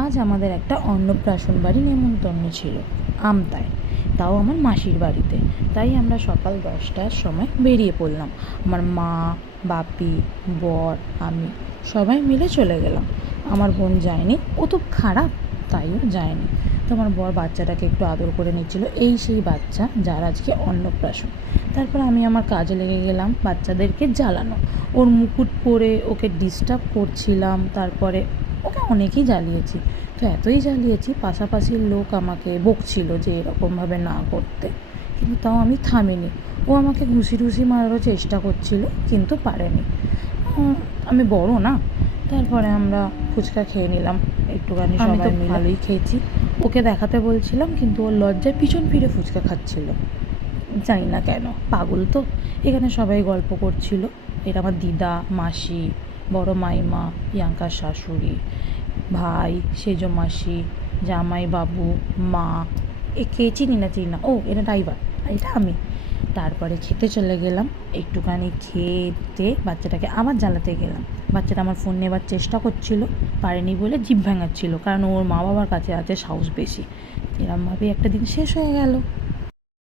আজ আমাদের একটা অন্নপ্রাশন বাড়ি নেমন্তন্ন ছিল আমতায়, তাও আমার মাসির বাড়িতে। তাই আমরা সকাল 10টার সময় বেরিয়ে পড়লাম। আমার মা, বাপি, বর, আমি সবাই মিলে চলে গেলাম। আমার বোন যায়নি, ও তো খারাপ, তাইও যায়নি। তো আমার বর বাচ্চাটাকে একটু আদর করে নিচ্ছিল, এই সেই বাচ্চা যার আজকে অন্নপ্রাশন। তারপর আমি আমার কাজে লেগে গেলাম বাচ্চাদেরকে জ্বালানো, ওর মুকুট পরে ওকে ডিস্টার্ব করছিলাম। তারপরে ওকে অনেকই জ্বালিয়েছি, তো এতই জ্বালিয়েছি পাশাপাশির লোক আমাকে বকছিল যে এরকমভাবে না করতে, কিন্তু তাও আমি থামিনি। ও আমাকে ঘুষি ঘুষি মারারও চেষ্টা করছিল, কিন্তু পারেনি। আমি বড় না। তারপরে আমরা ফুচকা খেয়ে নিলাম একটুখানি, সবাই মিলে ভালোই খেয়েছি। ওকে দেখাতে বলছিলাম, কিন্তু ওর লজ্জায় পিছন ফিরে ফুচকা খাচ্ছিল, জানি না কেন, পাগল তো। এখানে সবাই গল্প করছিল, এটা আমার দিদা, মাসি, বড় মাইমা, প্রিয়াঙ্কার শাশুড়ি, ভাই, সেজো মাসি, জামাই বাবু, মা। কে চিনি না, ও এটা ড্রাইভার, এটা আমি। তারপরে খেতে চলে গেলাম। একটুখানি খেতে বাচ্চাটাকে আবার জ্বালাতে গেলাম। বাচ্চাটা আমার ফোন নেবার চেষ্টা করছিল, পারেনি বলে জিভ ভাঙাচ্ছিল, কারণ ওর মা বাবার কাছে আছে সাহস বেশি। এরমভাবেই একটা দিন শেষ হয়ে গেল।